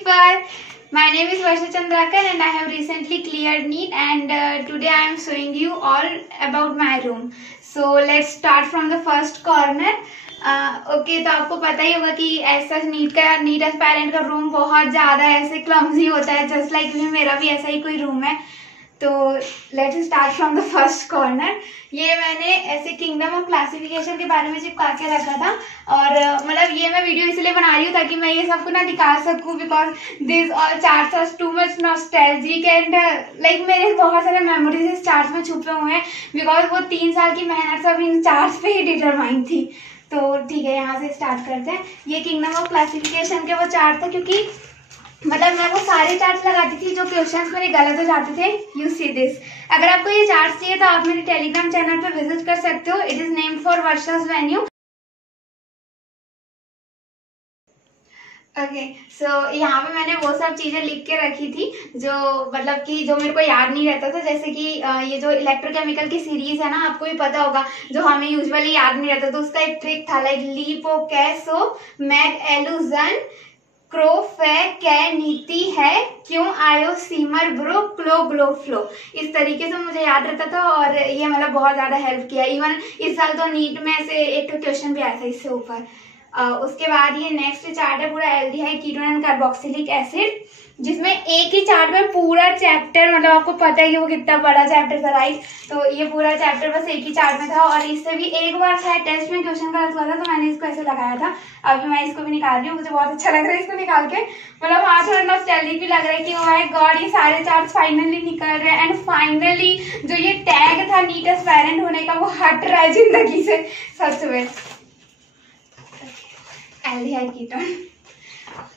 people, my name is Varsha Chandrakar and I have recently cleared NEET and today I am showing you all about my room. So let's start from the first corner. Okay तो आपको पता ही होगा कि ऐसा NEET aspirant का room बहुत ज्यादा ऐसे क्लमजी होता है, जस्ट लाइक मेरा भी ऐसा ही कोई रूम है. तो let's start from the first corner. ये मैंने ऐसे किंगडम ऑफ क्लासिफिकेशन के बारे में चिपका के रखा था और मतलब ये मैं वीडियो इसलिए बना रही हूँ ताकि मैं ये सबको ना दिखा सकूँ, because this all charts are too much nostalgic and like मेरे बहुत सारे मेमोरीज इस चार्ट्स में छुपे हुए हैं, बिकॉज वो 3 साल की मेहनत सब इन चार्ट्स पे ही डिटरमाइन थी. तो ठीक है, यहाँ से स्टार्ट करते हैं. ये किंगडम ऑफ क्लासिफिकेशन के वो चार्ट था, क्योंकि मतलब मैं वो सारे चार्ट्स लगाती थी जो क्वेश्चंस मेरे गलत हो जाते थे. You see this. अगर आपको ये चार्ट्स चाहिए तो आप मेरे टेलीग्राम चैनल पे विजिट कर सकते हो. It is named for Varsha's venue. Okay so यहाँ पे मैंने वो सब चीजें लिख के रखी थी जो मतलब कि जो मेरे को याद नहीं रहता था. जैसे कि ये जो इलेक्ट्रोकेमिकल की सीरीज है ना, आपको भी पता होगा, जो हमें यूजुअली याद नहीं रहता. तो उसका एक ट्रिक था, लाइक लीपो कैसो मैग एलुजन क्रो फे कै नीति है क्यों आयो सीमर ब्रो क्लो ग्लो फ्लो. इस तरीके से मुझे याद रहता था और ये मतलब बहुत ज्यादा हेल्प किया. इवन इस साल तो नीट में से एक क्वेश्चन भी आया था इससे ऊपर. उसके बाद ये नेक्स्ट चार्ट है पूरा aldehyde ketone and carboxylic acid, जिसमें एक ही चार्ट में पूरा चैप्टर, मतलब आपको पता है कि वो कितना बड़ा चैप्टर था, राइट. तो ये पूरा चैप्टर बस एक ही चार्ट में था और इससे भी एक बार शायद टेस्ट में क्वेश्चन गलत हुआ था, तो मैंने इसको ऐसे लगाया था. अभी मैं इसको भी निकाल रही हूँ, मुझे बहुत अच्छा लग रहा है इसको निकाल के. मतलब हाँ, थोड़ा नॉस्टैल्जिक भी लग रहा है कि ओह माय गॉड, ये सारे चार्ट फाइनली निकल रहे हैं. एंड फाइनली जो ये टैग था नीट एस्पायरेंट होने का, वो हट रहा है जिंदगी से सच में. Aldehyde ketone.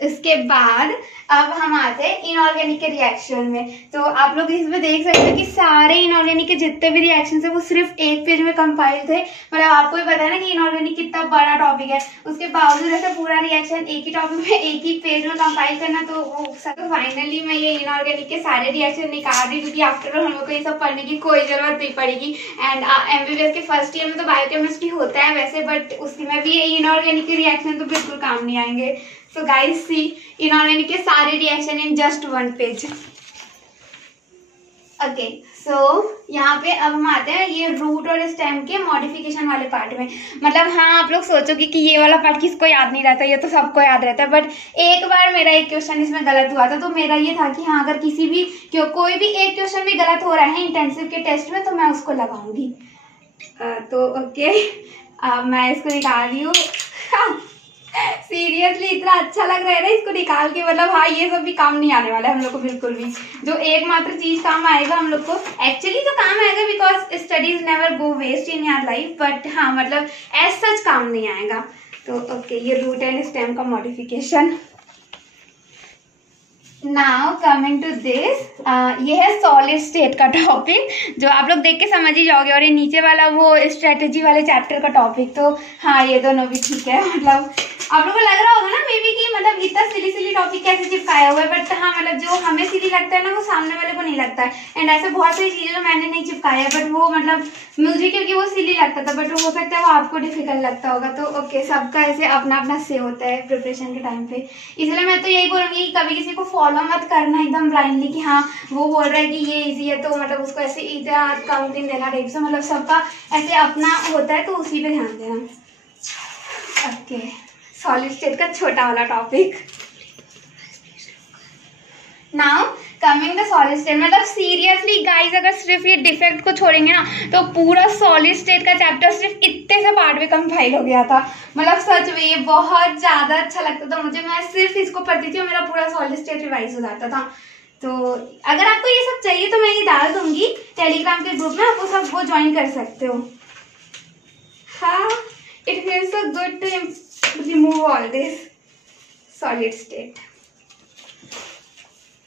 इसके बाद अब हम आते हैं इनऑर्गेनिक के रिएक्शन में. तो आप लोग इसमें देख सकते हैं कि सारे इनऑर्गेनिक के जितने भी रिएक्शन है वो सिर्फ एक पेज में कंपाइल थे. मतलब आपको भी पता है ना कि इनऑर्गेनिक कितना बड़ा टॉपिक है, उसके बावजूद ऐसा पूरा रिएक्शन एक ही टॉपिक में एक ही पेज में कंपाइल करना, तो वो सब. फाइनली मैं ये इनऑर्गेनिक के सारे रिएक्शन निकाल रही हूँ, क्योंकि आफ्टर ऑल हम लोग को ये सब पढ़ने की कोई जरूरत नहीं पड़ेगी. एंड एमबीबीएस के फर्स्ट ईयर में तो बायोकेमिस्ट्री होता है वैसे, बट उसमें भी ये इनऑर्गेनिक के रिएक्शन तो बिल्कुल काम नहीं आएंगे. So guys see inorganic के सारे reaction in just one page. Okay, so यहाँ पे अब हम आते हैं ये रूट और स्टेम के मॉडिफिकेशन वाले पार्ट में. मतलब हाँ, आप लोग सोचोगे कि ये वाला पार्ट किसको याद नहीं रहता, ये तो सबको याद रहता है. बट एक बार मेरा एक क्वेश्चन इसमें गलत हुआ था, तो मेरा ये था कि हाँ, अगर किसी भी कोई भी एक क्वेश्चन भी गलत हो रहा है इंटेंसिव के टेस्ट में, तो मैं उसको लगाऊंगी. तो ओके, मैं इसको निकाल रही हूँ. सीरियसली इतना अच्छा लग रहा है ना इसको निकाल के. मतलब हाँ, ये सब भी काम नहीं आने वाला है हम लोग को बिल्कुल भी. जो एकमात्र चीज काम आएगा हम लोग को, एक्चुअली तो काम आएगा because studies never go waste in your life, but हाँ मतलब एज सच काम नहीं आएगा. तो ओके, ये रूट एंड स्टेम का modification. Now coming to this, ये है सॉलिड स्टेट का टॉपिक, जो आप लोग देख के समझ ही जाओगे. और ये नीचे वाला वो स्ट्रेटेजी वाले चैप्टर का टॉपिक. तो हाँ, ये दोनों भी ठीक है. मतलब आप लोगों को लग रहा होगा ना मे बी कि मतलब इतना सिली टॉपिक कैसे चिपकाया हुआ है, बट हाँ मतलब जो हमें सिली लगता है ना, वो सामने वाले को नहीं लगता है. एंड ऐसे बहुत सारी चीजें जो मैंने नहीं चिपकाया, बट वो मतलब मुझे क्योंकि वो सिली लगता था, बट हो सकता है वो आपको डिफिकल्ट लगता होगा. तो ओके, सबका ऐसे अपना अपना से होता है प्रिपरेशन के टाइम पे. इसलिए मैं तो यही बोलूंगी कि कभी किसी को फॉलो मत करना एकदम ब्लाइंडली कि हाँ वो बोल रहा है कि ये इजी है तो मतलब उसको ऐसे इतना काउंटिंग देना टाइप से. मतलब सबका ऐसे अपना होता है, तो उसी पे ध्यान देना. ओके, सॉलिड स्टेट का छोटा वाला topic. Now coming the solid state. मतलब सीरियसली गाइस, अगर सिर्फ ये डिफेक्ट को छोड़ेंगे ना, तो पूरा सॉलिड स्टेट का चैप्टर सिर्फ इतने से पार्ट में कंपाइल हो गया था. मतलब सच में ये बहुत ज्यादा अच्छा लगता था मुझे. मैं सिर्फ इसको पढ़ती थी और मेरा पूरा सॉलिड स्टेट रिवाइज हो जाता था. तो अगर आपको ये सब चाहिए तो मैं ये डाल दूंगी टेलीग्राम के ग्रुप में, आप वो सब वो ज्वाइन कर सकते हो. हाँ, it feels so good to remove all this solid state.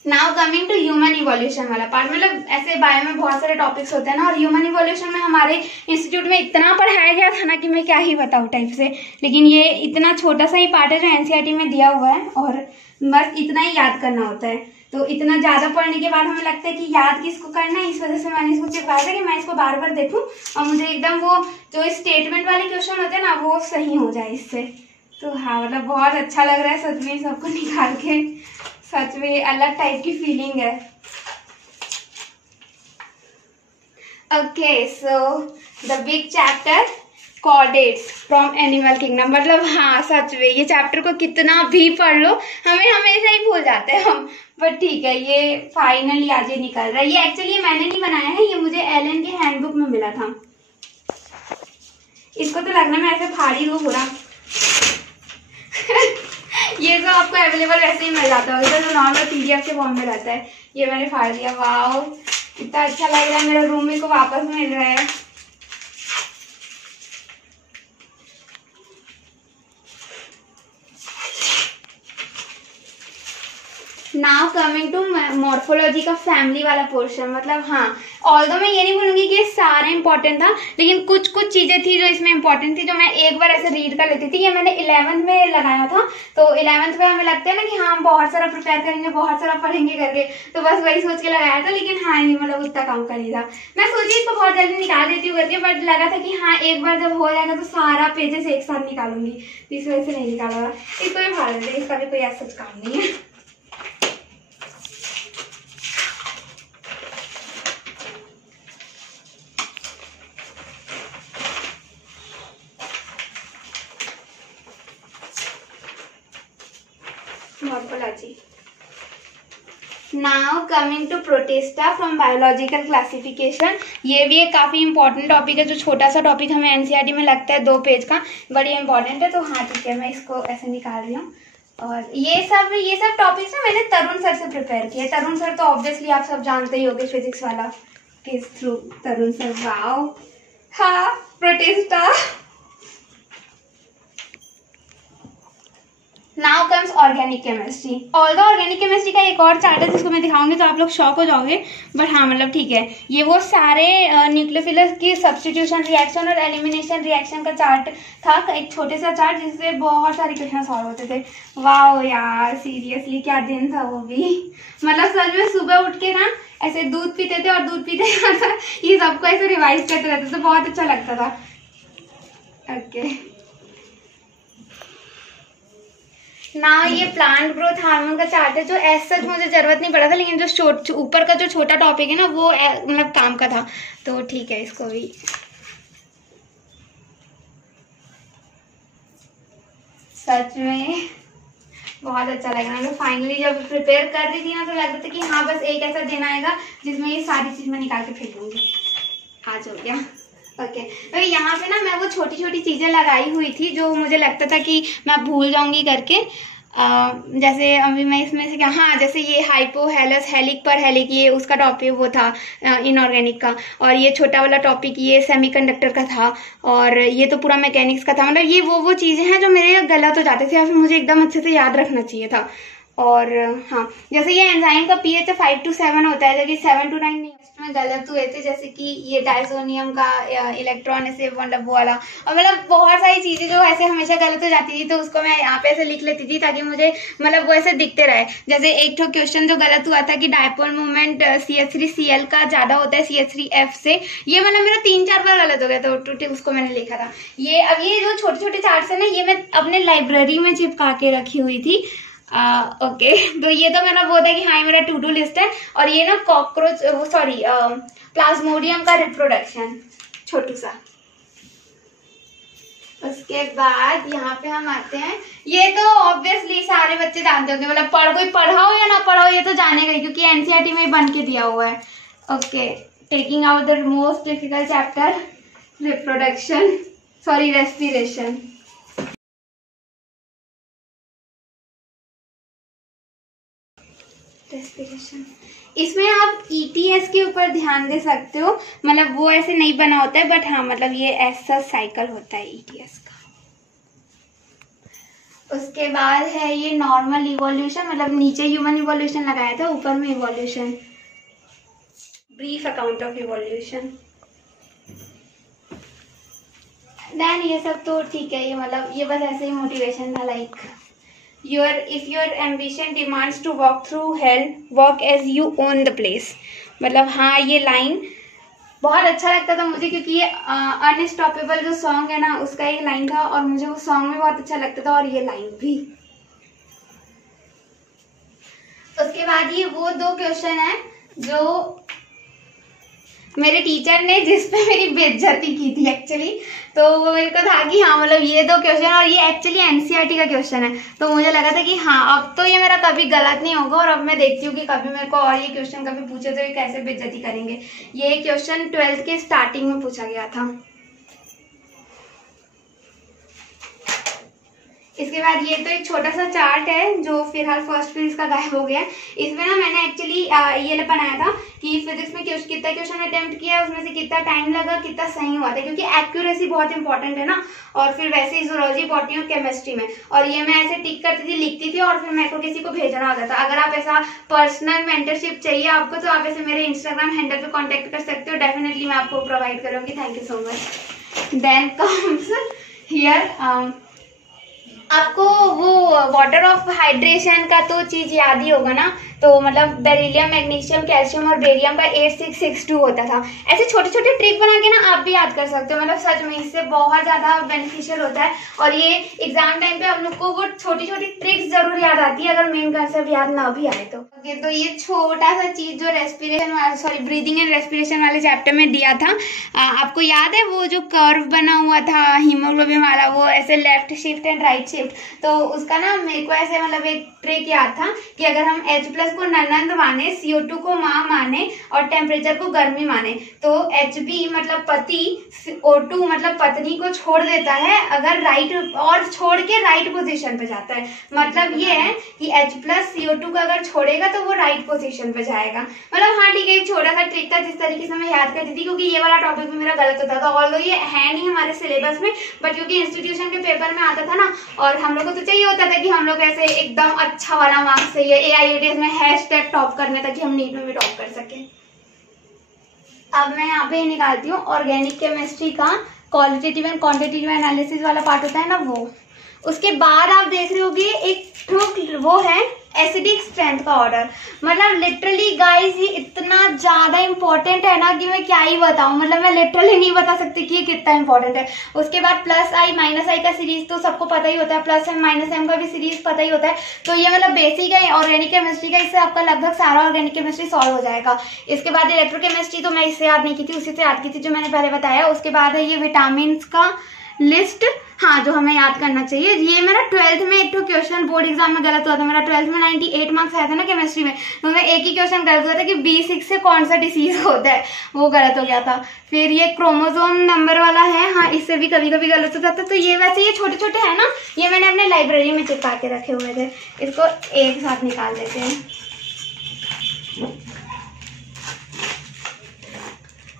Now coming to human evolution वाला पार्ट. मतलब ऐसे बायो में बहुत सारे टॉपिक्स होते हैं ना, और ह्यूमन इवोल्यूशन में हमारे इंस्टीट्यूट में इतना पढ़ाया गया था ना कि मैं क्या ही बताऊँ टाइप से. लेकिन ये इतना छोटा सा ही पार्ट है जो एनसीईआरटी में दिया हुआ है, और बस इतना ही याद करना होता है. तो इतना ज्यादा पढ़ने के बाद हमें लगता है कि याद किसको करना है, इस वजह से मैंने इसको चिपकाया था कि मैं इसको बार बार देखूं और मुझे एकदम वो जो स्टेटमेंट वाले क्वेश्चन होते हैं ना, वो सही हो जाए इससे. तो हाँ मतलब बहुत अच्छा लग रहा है सच में सबको निकाल के, सच में अलग टाइप की फीलिंग है। Okay so the big chapter chordates from animal kingdom. मतलब हाँ सच में ये चैप्टर को कितना भी पढ़ लो हमें हमेशा ही भूल जाते हैं हम, बट ठीक है ये फाइनली आज ये निकल रहा है। ये एक्चुअली मैंने नहीं बनाया है, ये मुझे एलन के हैंडबुक में मिला था। इसको तो लगना मैं ऐसे फाड़ी लूँ पूरा ये तो आपको अवेलेबल वैसे ही मिल जाता होगा, तो नॉर्मल PDF के फॉर्म में रहता है। ये मैंने फाड़ दिया। वाओ इतना अच्छा लग रहा है, मेरा रूम मेरे को वापस मिल रहा है। नाउ कमिंग टू मॉर्फोलॉजी का फैमिली वाला पोर्शन। मतलब हाँ ऑल्दो मैं ये नहीं बोलूंगी कि ये सारे इंपॉर्टेंट था, लेकिन कुछ कुछ चीजें थी जो इसमें इंपॉर्टेंट थी, जो मैं एक बार ऐसे रीड कर लेती थी। ये मैंने 11th में लगाया था, तो 11th में हमें लगता है ना कि हाँ हम बहुत सारा प्रिपेयर करेंगे, बहुत सारा पढ़ेंगे करके, तो बस वही सोच के लगाया था। लेकिन हाँ ये मतलब उतना काम का नहीं था। मैं सोची इसको बहुत जल्दी निकाल देती हूँ करके, बट लगा था कि हाँ एक बार जब हो जाएगा तो सारा पेजेस एक साथ निकालूंगी, इस वजह से नहीं निकाला। इसको भी फाड़ देते, इसका भी कोई ऐसा काम नहीं है। Morphology. Now coming to protista from biological classification. ये भी एक काफ़ी इंपॉर्टेंट टॉपिक है, जो छोटा सा टॉपिक हमें एनसीईआरटी में लगता है 2 पेज का, बड़ी इंपॉर्टेंट है। तो हाँ ठीक है मैं इसको ऐसे निकाल रही हूँ। और ये सब टॉपिक्स ना मैंने तरुण सर से प्रिपेयर किए। तरुण सर तो ऑब्वियसली आप सब जानते ही होंगे, फिजिक्स वाला के थ्रू तरुण सर। वाओ हाँ protista. Now comes organic chemistry. Although organic chemistry का एक और चार्ट है जिसको मैं दिखाऊंगी तो आप लोग शॉक हो जाओगे, बट हाँ मतलब ठीक है। ये वो सारे न्यूक्लियोफिलस की सब्स्टिट्यूशन रिएक्शन और एलिमिनेशन रिएक्शन का चार्ट था, एक छोटे सा चार्ट जिससे बहुत सारे क्वेश्चन सॉल्व होते थे। वाह यार सीरियसली क्या दिन था वो भी। मतलब सच में सुबह उठ के ना ऐसे दूध पीते थे, और दूध पीते ये सबको ऐसे रिवाइज करते रहते थे, बहुत अच्छा लगता था। ओके ना ये प्लांट ग्रोथ हार्मोन का चार्ट है, जो ऐसा मुझे जरूरत नहीं पड़ा था, लेकिन जो ऊपर का जो छोटा टॉपिक है ना वो मतलब काम का था, तो ठीक है इसको भी। सच में बहुत अच्छा लग रहा है। फाइनली जब प्रिपेयर कर रही थी ना तो लग रहा था कि हाँ बस एक ऐसा दिन आएगा जिसमें ये सारी चीज मैं निकाल के फेंक दूंगी। आज हो गया। ओके तो यहाँ पे ना मैं वो छोटी छोटी चीज़ें लगाई हुई थी जो मुझे लगता था कि मैं भूल जाऊंगी करके। जैसे अभी मैं इसमें से क्या, हाँ जैसे ये हाइपोहेलस हेलिक पर हेलिक, ये उसका टॉपिक वो था इनऑर्गेनिक का, और ये छोटा वाला टॉपिक ये सेमीकंडक्टर का था, और ये तो पूरा मैकेनिक्स का था। मतलब ये वो चीज़ें हैं जो मेरे गलत हो जाते थे या फिर मुझे एकदम अच्छे से याद रखना चाहिए था। और हाँ जैसे ये एंजाइम का pH 5 to 7 होता है, जबकि 7 to 9 में गलत हुए थे, जैसे कि ये डायसोनियम का इलेक्ट्रॉन ऐसे मतलब वो वाला, और मतलब बहुत सारी चीजें जो ऐसे हमेशा गलत हो जाती थी, तो उसको मैं यहाँ पे ऐसे लिख लेती थी ताकि मुझे मतलब वो ऐसे दिखते रहे। जैसे एक तो क्वेश्चन जो गलत हुआ था कि डायपोल मोमेंट CH3Cl का ज्यादा होता है CH3F से, ये मतलब मेरा 3-4 बार गलत हो गया था, तो उसको मैंने लिखा था। ये अब ये जो छोटे छोटे चार्ट्स है ना, ये मैं अपने लाइब्रेरी में चिपका के रखी हुई थी। ओके तो ये तो मेरा वो था कि हाँ मेरा टू डू लिस्ट है। और ये ना कॉकरोच प्लाज्मोडियम का रिप्रोडक्शन छोटू सा। उसके बाद यहाँ पे हम आते हैं, ये तो ऑब्वियसली सारे बच्चे जानते होंगे, मतलब कोई पढ़ाओ या ना पढ़ाओ ये तो जानेगा ही, क्योंकि एनसीईआरटी में बन के दिया हुआ है। Okay taking out the most difficult chapter respiration. Respiration इसमें आप ETS के ऊपर ध्यान दे सकते हो, मतलब वो ऐसे नहीं बना होता है, बट हाँ मतलब ये ऐसा साइकिल होता है ETS का। उसके बाद है ये नॉर्मल इवोल्यूशन, मतलब नीचे ह्यूमन इवोल्यूशन लगाया था, ऊपर में evolution, brief account of evolution. Then ये सब तो ठीक है, ये मतलब ये बस ऐसे ही मोटिवेशन था, like if your ambition demands to walk through hell, walk as you own the place। मतलब हाँ ये लाइन बहुत अच्छा लगता था मुझे, क्योंकि ये अनस्टॉपेबल जो सॉन्ग है ना उसका एक लाइन था और मुझे वो सॉन्ग भी बहुत अच्छा लगता था और ये लाइन भी। उसके बाद ये वो 2 क्वेश्चन है जो मेरे टीचर ने जिस पे मेरी बेइज्जती की थी एक्चुअली। तो वो मेरे को था कि हाँ मतलब ये 2 क्वेश्चन, और ये एक्चुअली एनसीईआरटी का क्वेश्चन है, तो मुझे लगा था कि हाँ अब तो ये मेरा कभी गलत नहीं होगा। और अब मैं देखती हूँ कि कभी मेरे को और ये क्वेश्चन कभी पूछे तो ये कैसे बेइज्जती करेंगे। ये क्वेश्चन 12th के स्टार्टिंग में पूछा गया था। इसके बाद ये तो एक छोटा सा चार्ट है जो फिलहाल फर्स्ट पेज का गायब हो गया है। इसमें ना मैंने एक्चुअली ये बनाया था कि फिजिक्स में कितना क्वेश्चन अटेम्प्ट किया, उसमें से कितना टाइम लगा, कितना सही हुआ था, क्योंकि एक्यूरेसी बहुत इंपॉर्टेंट है ना। और फिर वैसे ही जूलॉजी, बॉटनी और केमिस्ट्री में। और ये मैं ऐसे टिक करती थी, लिखती थी और फिर मेरे को किसी को भेजना होता था। अगर आप ऐसा पर्सनल मेंटरशिप चाहिए आपको तो आप ऐसे मेरे इंस्टाग्राम हैंडल पे कॉन्टेक्ट कर सकते हो, डेफिनेटली मैं आपको प्रोवाइड करूंगी। Thank you so much. Then comes here, आपको वो वाटर ऑफ हाइड्रेशन का तो चीज याद ही होगा ना। तो मतलब बेरिलियम, मैग्नीशियम, कैल्शियम और बेरियम का 8662 होता था। ऐसे छोटे छोटे ट्रिक बना के ना आप भी याद कर सकते हो। मतलब सच में इससे बहुत ज्यादा बेनिफिशियल होता है। और ये एग्जाम टाइम पे आप लोग को वो छोटी छोटी ट्रिक्स जरूर याद आती है अगर मेन कंसेप्ट याद ना भी आए तो। तो ये छोटा सा चीज जो रेस्पिरेशन ब्रीदिंग एंड रेस्पिरेशन वाले चैप्टर में दिया था, आपको याद है वो जो कर्व बना हुआ था हीमोग्लोबिन वाला, वो ऐसे left shift and right shift. तो उसका ना मेरे को ऐसे मतलब एक ट्रिक याद था कि अगर हम H+ को ननंद माने, CO2 को माँ माने और टेम्परेचर को गर्मी माने, तो Hb मतलब पति, O2 मतलब पत्नी को छोड़ देता है अगर राइट, और छोड़ के राइट पोजीशन पे जाता है। मतलब ये है कि H+ CO2 को अगर छोड़ेगा तो वो राइट पोजीशन पे जाएगा। मतलब हाँ ठीक है, एक छोटा सा ट्रिक था जिस तरीके से मैं याद करती थी, क्योंकि ये वाला टॉपिक भी मेरा गलत होता था। ऑल्दो ये है नहीं हमारे सिलेबस में, बट क्योंकि इंस्टीट्यूशन के पेपर में आता था ना, और हम लोग को तो चाहिए होता था कि हम लोग ऐसे एकदम अच्छा वाला मार्क्स चाहिए, AIATS में हैशटैग टॉप करने था कि हम नीट में भी टॉप कर सके। अब मैं यहाँ पे निकालती हूँ ऑर्गेनिक केमिस्ट्री का क्वालिटेटिव एंड क्वांटिटेटिव एनालिसिस वाला पार्ट होता है ना वो। उसके बाद आप देख रहे होगे एक वो है एसिडिक स्ट्रेंथ का ऑर्डर। मतलब लिटरली गाइस ये इतना ज्यादा इंपॉर्टेंट है ना कि मैं क्या ही बताऊं। मतलब मैं लिटरली नहीं बता सकती कि ये कितना इंपॉर्टेंट है। उसके बाद +I -I का सीरीज तो सबको पता ही होता है, +M -M का भी सीरीज पता ही होता है। तो ये मतलब बेसिक है ऑर्गेनिक केमिस्ट्री का, इससे आपका लगभग सारा ऑर्गेनिक केमिस्ट्री सॉल्व हो जाएगा। इसके बाद इलेक्ट्रोकेमिस्ट्री तो मैं इससे याद नहीं की थी, उसी से याद की थी जो मैंने पहले बताया। उसके बाद है ये विटामिन का लिस्ट, हाँ जो हमें याद करना चाहिए। ये मेरा 12th में एक तो क्वेश्चन बोर्ड एग्जाम में गलत हुआ था। मेरा 12th में 98 मार्क्स आया था ना केमिस्ट्री में, तो मैं एक ही क्वेश्चन गलत हुआ था कि B6 से कौन सा डिसीज होता है, वो गलत हो गया था। फिर ये क्रोमोसोम नंबर वाला है, हाँ इससे भी कभी कभी गलत हो जाता है। तो ये वैसे ये छोटे छोटे है ना, ये मैंने अपने लाइब्रेरी में चिपका के रखे हुए थे। इसको एक साथ निकाल देते हैं।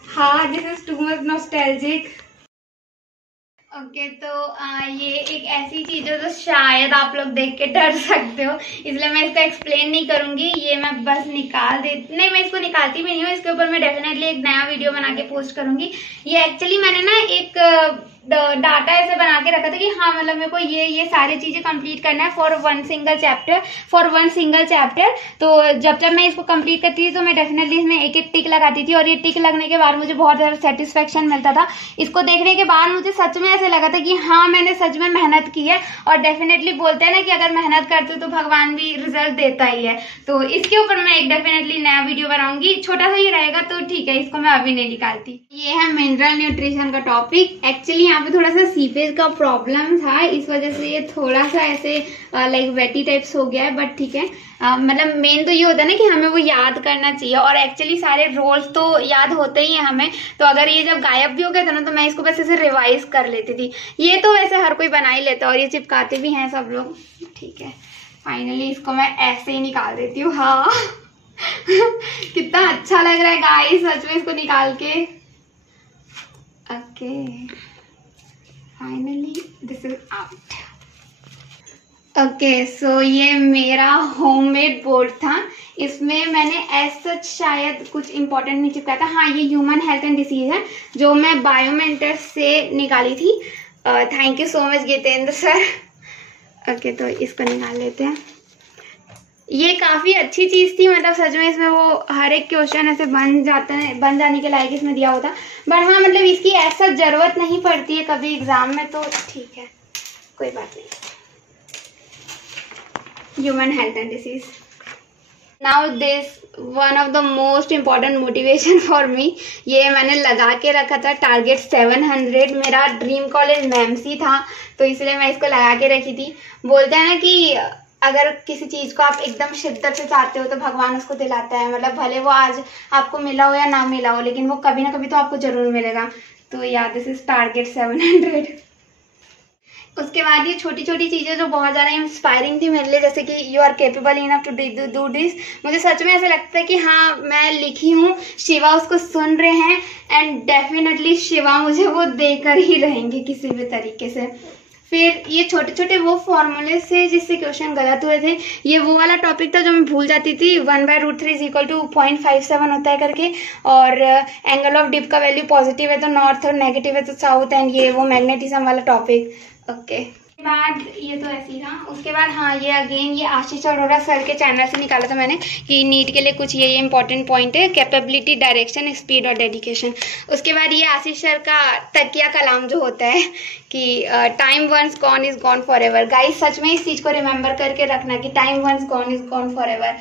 हाँ this is to much nostalgic. Okay तो ये एक ऐसी चीज है जो शायद आप लोग देख के डर सकते हो, इसलिए मैं इसको एक्सप्लेन नहीं करूंगी। ये मैं बस निकाल देती, नहीं मैं इसको निकालती भी नहीं हूँ, इसके ऊपर मैं डेफिनेटली एक नया वीडियो बना के पोस्ट करूंगी। ये एक्चुअली मैंने ना एक डाटा ऐसे बना के रखा था कि हाँ मतलब मेरे को ये सारी चीजें कंप्लीट करना है फॉर वन सिंगल चैप्टर। तो जब मैं इसको कंप्लीट करती थी तो मैं डेफिनेटली इसमें एक एक टिक लगाती थी, और ये टिक लगने के बाद मुझे बहुत ज्यादा सेटिस्फेक्शन मिलता था। इसको देखने के बाद मुझे सच में ऐसे लगा था कि हाँ मैंने सच में मेहनत की है। और डेफिनेटली बोलते हैं ना कि अगर मेहनत करते हो तो भगवान भी रिजल्ट देता ही है। तो इसके ऊपर मैं एक डेफिनेटली नया वीडियो बनाऊंगी, छोटा सा ही रहेगा तो ठीक है, इसको मैं अभी नहीं निकालती। ये है मिनरल न्यूट्रिशन का टॉपिक। एक्चुअली यहाँ पे थोड़ा सा सीपेज का प्रॉब्लम था, इस वजह से ये थोड़ा सा ऐसे लाइक वेटी टाइप्स हो गया है, बट ठीक है। मतलब मेन तो ये होता है ना कि हमें वो याद करना चाहिए, और एक्चुअली सारे रोल्स तो याद होते ही हैं हमें। तो अगर ये जब गायब भी हो गया था ना तो मैं इसको बस ऐसे रिवाइज कर लेती थी। ये तो वैसे हर कोई बना ही लेता है और ये चिपकाते भी हैं सब लोग, ठीक है। फाइनली इसको मैं ऐसे ही निकाल देती हूँ। हाँ कितना अच्छा लग रहा है गाइस सच में इसको निकाल के। Okay finally this is out. Okay so ये मेरा होममेड बोर्ड था। इसमें मैंने ऐसा शायद कुछ इंपॉर्टेंट नहीं चिपकाया था। हाँ ये ह्यूमन हेल्थ एंड डिसीज है जो मैं बायोमेंटर से निकाली थी। Thank you so much Geetendra sir. Okay तो इसको निकाल लेते हैं। ये काफ़ी अच्छी चीज़ थी, मतलब सच में इसमें वो हर एक क्वेश्चन ऐसे बन जाने के लायक इसमें दिया होता। बट हाँ मतलब इसकी ऐसा ज़रूरत नहीं पड़ती है कभी एग्ज़ाम में, तो ठीक है कोई बात नहीं। Human health and disease. Now this one of the most important motivation for me, ये मैंने लगा के रखा था टारगेट 700। मेरा ड्रीम कॉलेज मैमसी था तो इसलिए मैं इसको लगा के रखी थी। बोलते हैं ना कि अगर किसी चीज़ को आप एकदम शिद्दत से चाहते हो तो भगवान उसको दिलाता है, मतलब भले वो आज आपको मिला हो या ना मिला हो लेकिन वो कभी ना कभी तो आपको जरूर मिलेगा। तो या दिस इज टारगेट 700। उसके बाद ये छोटी छोटी चीज़ें जो बहुत ज़्यादा इंस्पायरिंग थी मेरे लिए, जैसे कि you are capable enough to do this. मुझे सच में ऐसा लगता है कि हाँ मैं लिखी हूँ, शिवा उसको सुन रहे हैं एंड डेफिनेटली शिवा मुझे वो देकर ही रहेंगे किसी भी तरीके से। फिर ये छोटे छोटे वो फॉर्मूले से जिससे क्वेश्चन गलत हुए थे, ये वो वाला टॉपिक था जो मैं भूल जाती थी, 1/√3 = 0.57 होता है करके, और एंगल ऑफ डिप का वैल्यू पॉजिटिव है तो नॉर्थ और नेगेटिव है तो साउथ, एंड ये वो मैग्नेटिज्म वाला टॉपिक। ओके उसके बाद ये तो ऐसे ही था। उसके बाद हाँ ये अगेन ये आशीष अरोड़ा सर के चैनल से निकाला था मैंने कि नीट के लिए कुछ ये इंपॉर्टेंट पॉइंट है, कैपेबिलिटी, डायरेक्शन, स्पीड और डेडिकेशन। उसके बाद ये आशीष सर का तकिया कलाम जो होता है कि time once gone is gone for एवर। गाइस सच में इस चीज़ को रिमेंबर करके रखना कि time once gone is gone for एवर।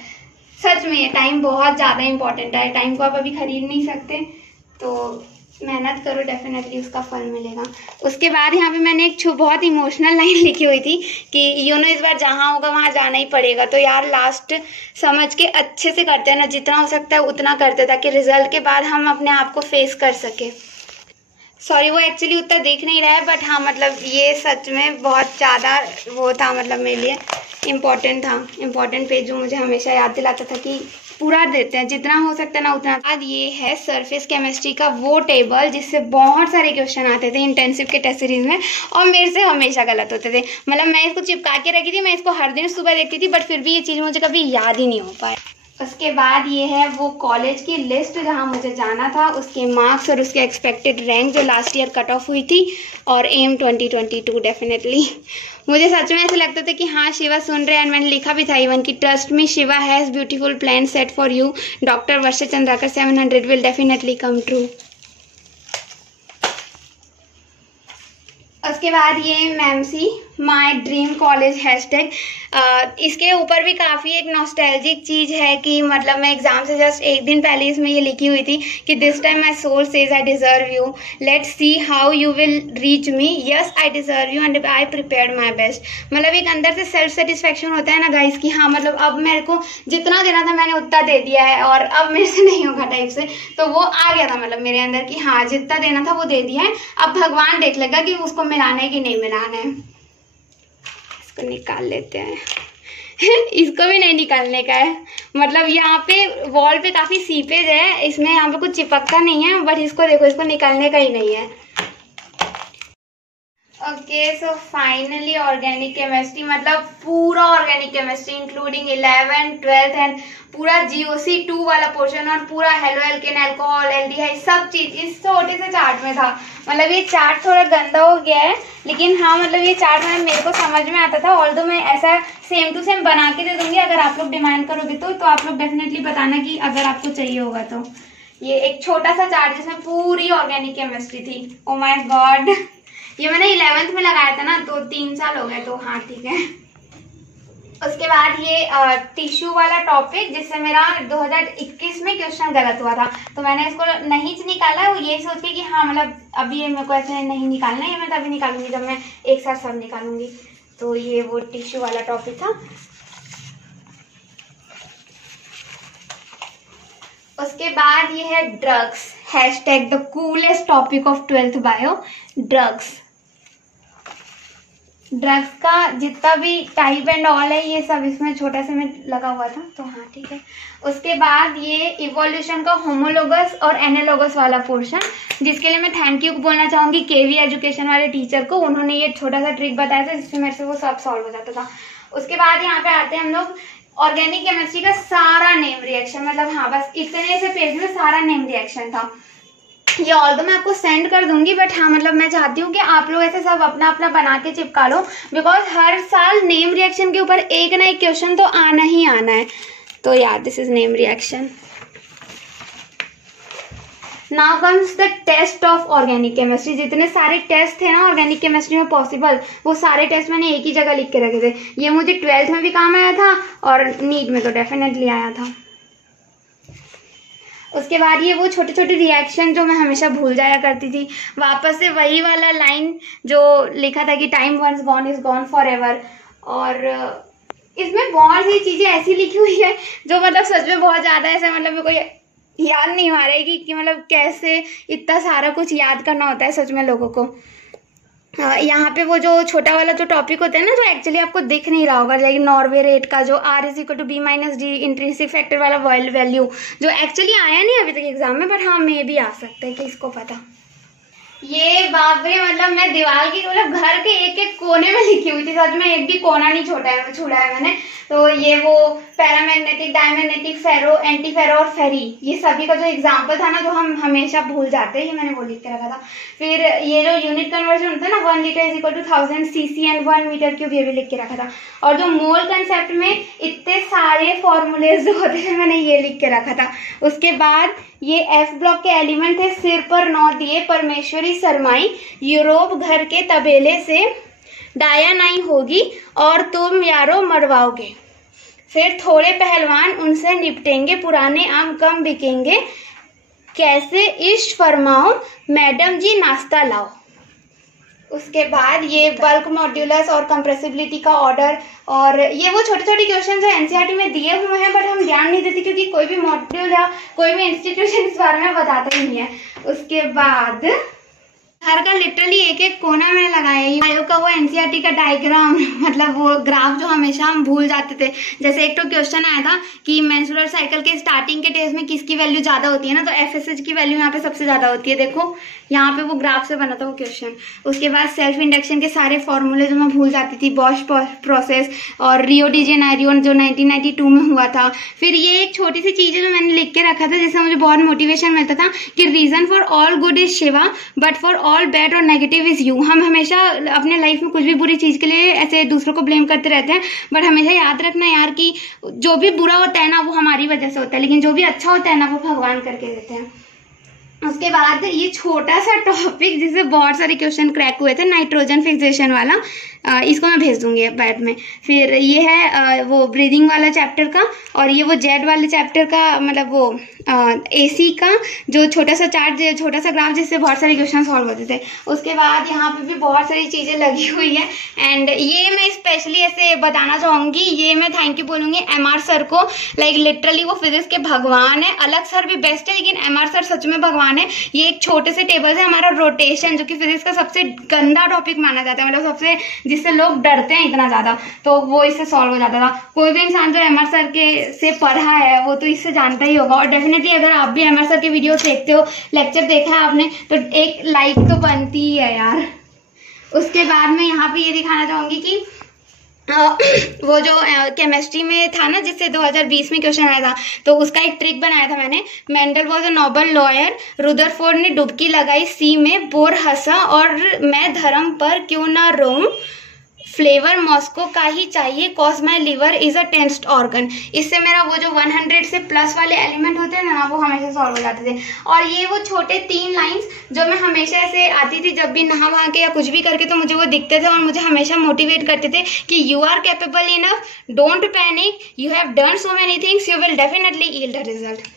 सच में ये टाइम बहुत ज़्यादा इंपॉर्टेंट है, टाइम को आप अभी खरीद नहीं सकते, तो मेहनत करो डेफिनेटली उसका फल मिलेगा। उसके बाद यहाँ पे मैंने एक बहुत इमोशनल लाइन लिखी हुई थी कि यू नो इस बार जहाँ होगा वहाँ जाना ही पड़ेगा। तो यार लास्ट समझ के अच्छे से करते हैं ना, जितना हो सकता है उतना करते हैं ताकि रिजल्ट के बाद हम अपने आप को फेस कर सके। सॉरी वो एक्चुअली उतना देख नहीं रहा है, बट हाँ मतलब ये सच में बहुत ज़्यादा वो था, मतलब मेरे लिए इम्पॉर्टेंट था, इम्पॉर्टेंट पेज जो मुझे हमेशा याद दिलाता था कि पूरा देते हैं जितना हो सकता है ना उतना। बाद ये है सरफेस केमिस्ट्री का वो टेबल जिससे बहुत सारे क्वेश्चन आते थे इंटेंसिव के टेस्ट सीरीज में और मेरे से हमेशा गलत होते थे। मतलब मैं इसको चिपका के रखी थी, मैं इसको हर दिन सुबह देखती थी, बट फिर भी ये चीज़ मुझे कभी याद ही नहीं हो पाया। उसके बाद ये है वो कॉलेज की लिस्ट जहाँ मुझे जाना था, उसके मार्क्स और उसके एक्सपेक्टेड रैंक जो लास्ट ईयर कट ऑफ हुई थी, और एम 2022 डेफिनेटली। मुझे सच में ऐसा लगता था कि हाँ शिवा सुन रहे हैं, मैंने लिखा भी था इवन कि trust me Shiva has beautiful plan set for you, doctor Varsha Chandrakar 700 will definitely come true. उसके बाद ये मैमसी माई ड्रीम कॉलेज हैशटैग, इसके ऊपर भी काफ़ी एक नॉस्टैल्जिक चीज़ है कि मतलब मैं एग्ज़ाम से जस्ट एक दिन पहले इसमें ये लिखी हुई थी कि this time my soul says I deserve you, let's see how you will reach me, yes I deserve you and I prepared my best. मतलब एक अंदर से सेल्फ सेटिस्फेक्शन होता है ना गाइस कि हाँ मतलब अब मेरे को जितना देना था मैंने उतना दे दिया है और अब मेरे से नहीं होगा टाइप से, तो वो आ गया था मतलब मेरे अंदर कि हाँ जितना देना था वो दे दिया है, अब भगवान देख लेगा कि उसको मिलाना है कि नहीं मिलाना है। इसको निकाल लेते हैं इसको भी नहीं निकालने का है, मतलब यहाँ पे वॉल पे काफ़ी सीपेज है, इसमें यहाँ पे कुछ चिपकता नहीं है, बट इसको देखो इसको निकालने का ही नहीं है। Okay so finally organic chemistry, मतलब पूरा organic chemistry including 11th 12th and पूरा GOC2 वाला पोर्शन और पूरा हेलो एल्केन अल्कोहल एल्डिहाइड सब चीज इस छोटे से चार्ट में था। मतलब ये चार्ट थोड़ा गंदा हो गया है, लेकिन हाँ मतलब ये चार्ट मेरे को समझ में आता था, ऑल्दो मैं ऐसा सेम टू सेम बना के दे दूंगी अगर आप लोग डिमांड करोगे तो आप लोग डेफिनेटली बताना कि अगर आपको चाहिए होगा तो। ये एक छोटा सा चार्ट जिसमें पूरी ऑर्गेनिक केमिस्ट्री थी। ओ माय गॉड, ये मैंने 11th में लगाया था ना, तो 3 साल हो गए, तो हाँ ठीक है। उसके बाद ये टिश्यू वाला टॉपिक जिससे मेरा 2021 में क्वेश्चन गलत हुआ था, तो मैंने इसको नहीं निकाला ये सोच के कि हाँ मतलब अभी ये मेरे को ऐसे नहीं निकालना है, ये मैं तभी निकालूंगी जब मैं एक साथ सब निकालूंगी। तो ये वो टिश्यू वाला टॉपिक था। उसके बाद ये है drugs, hashtag the coolest topic of 12th bio, drugs. Drugs का जितना भी टाइप एंड ऑल है ये सब इसमें छोटा से में लगा हुआ था, तो हाँ ठीक है। उसके बाद ये इवोल्यूशन का होमोलोगस और एनालोगस वाला पोर्शन, जिसके लिए मैं थैंक यू बोलना चाहूँगी केवी एजुकेशन वाले टीचर को, उन्होंने ये छोटा सा ट्रिक बताया था जिसमें मेरे से वो सब सॉल्व हो जाता था। उसके बाद यहाँ पे आते हैं हम लोग ऑर्गेनिक केमिस्ट्री का सारा नेम रिएक्शन, मतलब हाँ बस इतने से पेज में सारा नेम रिएक्शन था। ये ऑल तो मैं आपको सेंड कर दूंगी, बट हाँ मतलब मैं चाहती हूँ कि आप लोग ऐसे सब अपना अपना बना के चिपका लो, बिकॉज हर साल नेम रिएक्शन के ऊपर एक ना एक क्वेश्चन तो आना ही आना है। तो यार this is name reaction. Now comes the test of organic chemistry. जितने सारे टेस्ट थे ना ऑर्गेनिक केमिस्ट्री में पॉसिबल, वो सारे टेस्ट मैंने एक ही जगह लिख के रखे थे। ये मुझे 12th में भी काम आया था और नीट में तो डेफिनेटली आया था। उसके बाद ये वो छोटे छोटे रिएक्शन जो मैं हमेशा भूल जाया करती थी, वापस से वही वाला लाइन जो लिखा था कि time once gone is gone for ever. और इसमें बहुत सी चीज़ें ऐसी लिखी हुई है जो मतलब सच में बहुत ज़्यादा ऐसा मतलब मेरे को याद नहीं आ रहा है कि मतलब कैसे इतना सारा कुछ याद करना होता है सच में लोगों को। यहाँ पे वो जो छोटा वाला जो टॉपिक होता है ना, जो एक्चुअली आपको दिख नहीं रहा होगा, लाइक नॉर्वे रेट का जो R=B-D इंट्रिंसिक फैक्टर वाला वैल्यू, जो एक्चुअली आया नहीं अभी तक एग्जाम में, बट हाँ मे भी आ सकता है, किसको पता। ये बाप रे, मतलब मैं दीवार की मतलब घर के एक एक कोने में लिखी हुई थी, सच में एक भी कोना नहीं छोड़ा है मैंने। तो ये वो पैरामैग्नेटिक, डायमैग्नेटिक, फेरो, एंटी फेरो और फेरी, ये सभी का जो एग्जाम्पल था ना जो हम हमेशा भूल जाते हैं, ये मैंने वो लिख के रखा था। फिर ये जो यूनिट कन्वर्जन होता है ना, 1 litre is equal to 1000 cc and 1 metre cube, ये भी लिख के रखा था। और जो मोल कंसेप्ट में इतने सारे फॉर्मूलेज जो होते थे मैंने ये लिख के रखा था। उसके बाद ये F ब्लॉक के एलिमेंट थे, सिर पर 9 दिए परमेश्वरी शर्माई, यूरोप घर के तबेले से डाया नहीं होगी और तुम यारो मरवाओगे। फिर थोड़े पहलवान उनसे निपटेंगे, पुराने आम कम बिकेंगे, कैसे इश्क फरमाओ मैडम जी नाश्ता लाओ। उसके बाद ये बल्क मॉड्यूलस और कंप्रेसिबिलिटी का ऑर्डर, और ये वो छोटे छोटे क्वेश्चन जो एनसीईआरटी में दिए हुए हैं बट हम ध्यान नहीं देते क्योंकि कोई भी मॉड्यूल या कोई भी इंस्टीट्यूशन इस बारे में बताता ही नहीं है। उसके बाद घर का लिटरली एक एक कोना में लगाया बायो का वो एनसीईआरटी का डायग्राम, मतलब वो ग्राफ जो हमेशा हम भूल जाते थे। जैसे एक तो क्वेश्चन आया था कि मेंस्ट्रुअल साइकिल के स्टार्टिंग के डेज में किसकी वैल्यू ज्यादा होती है ना, तो एफएसएच की वैल्यू यहाँ पे सबसे ज्यादा होती है। देखो यहाँ पे वो ग्राफ से बना था वो क्वेश्चन। उसके बाद सेल्फ इंडक्शन के सारे फॉर्मूले जो मैं भूल जाती थी, बॉश प्रोसेस और रियो डी जेनेरियो जो 1992 में हुआ था। फिर ये एक छोटी सी चीज है जो मैंने लिख के रखा था जिससे मुझे बहुत मोटिवेशन मिलता था कि reason for all good is Shiva but for all bad और नेगेटिव इज यू। हम हमेशा अपने लाइफ में कुछ भी बुरी चीज के लिए ऐसे दूसरों को ब्लेम करते रहते हैं, बट हमेशा याद रखना यार कि जो भी बुरा होता है ना वो हमारी वजह से होता है, लेकिन जो भी अच्छा होता है ना वो भगवान करके देते हैं। उसके बाद ये छोटा सा टॉपिक जिससे बहुत सारे क्वेश्चन क्रैक हुए थे, नाइट्रोजन फिक्सेशन वाला, इसको मैं भेज दूंगी बाद में। फिर ये है वो ब्रीदिंग वाला चैप्टर का, और ये वो जेड वाले चैप्टर का, मतलब वो एसी का जो छोटा सा चार्ट, छोटा सा ग्राफ जिससे बहुत सारे क्वेश्चन सॉल्व होते थे। उसके बाद यहाँ पे भी बहुत सारी चीजें लगी हुई है, एंड ये मैं स्पेशली ऐसे बताना चाहूंगी, ये मैं थैंक यू बोलूंगी एमआर सर को। लाइक लिटरली वो फिजिक्स के भगवान है। अलग सर भी बेस्ट है लेकिन एमआर सर सच में भगवान है। ये एक छोटे से टेबल से हमारा रोटेशन, जो कि फिजिक्स का सबसे गंदा टॉपिक माना जाता है, मतलब सबसे जिससे लोग डरते हैं इतना ज्यादा, तो वो इससे सॉल्व हो जाता था। कोई भी इंसान जो एमआर सर के से पढ़ा है वो तो इससे जानता ही होगा। और डेफिनेटली अगर आप भी एमआर सर के वीडियो देखते हो, लेक्चर देखा है आपने, तो एक लाइक तो बनती ही है यार। उसके बाद मैं यहाँ पे ये दिखाना चाहूंगी कि वो जो केमिस्ट्री में था ना जिससे 2020 में क्वेश्चन आया था, तो उसका एक ट्रिक बनाया था मैंने। Mendel was a Nobel lawyer, Rutherford ने डुबकी लगाई सी में, बोर हंसा और मैं धर्म पर क्यों ना रोऊं, फ्लेवर मॉस्को का ही चाहिए cause my liver is a tensed organ. इससे मेरा वो जो 100 से प्लस वाले एलिमेंट होते हैं ना वो हमेशा सॉल्व हो जाते थे। और ये वो छोटे 3 लाइंस जो मैं हमेशा ऐसे आती थी जब भी नहा वहा के या कुछ भी करके, तो मुझे वो दिखते थे और मुझे हमेशा मोटिवेट करते थे कि you are capable enough, don't panic, you have done so many things, you will definitely yield a result.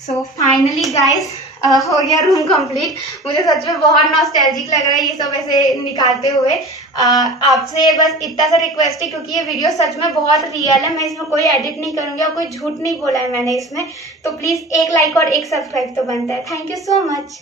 So finally guys हो गया रूम कंप्लीट। मुझे सच में बहुत नॉस्टैल्जिक लग रहा है ये सब ऐसे निकालते हुए। आपसे बस इतना सा रिक्वेस्ट है, क्योंकि ये वीडियो सच में बहुत रियल है, मैं इसमें कोई एडिट नहीं करूंगी और कोई झूठ नहीं बोला है मैंने इसमें, तो प्लीज एक लाइक और एक सब्सक्राइब तो बनता है। Thank you so much.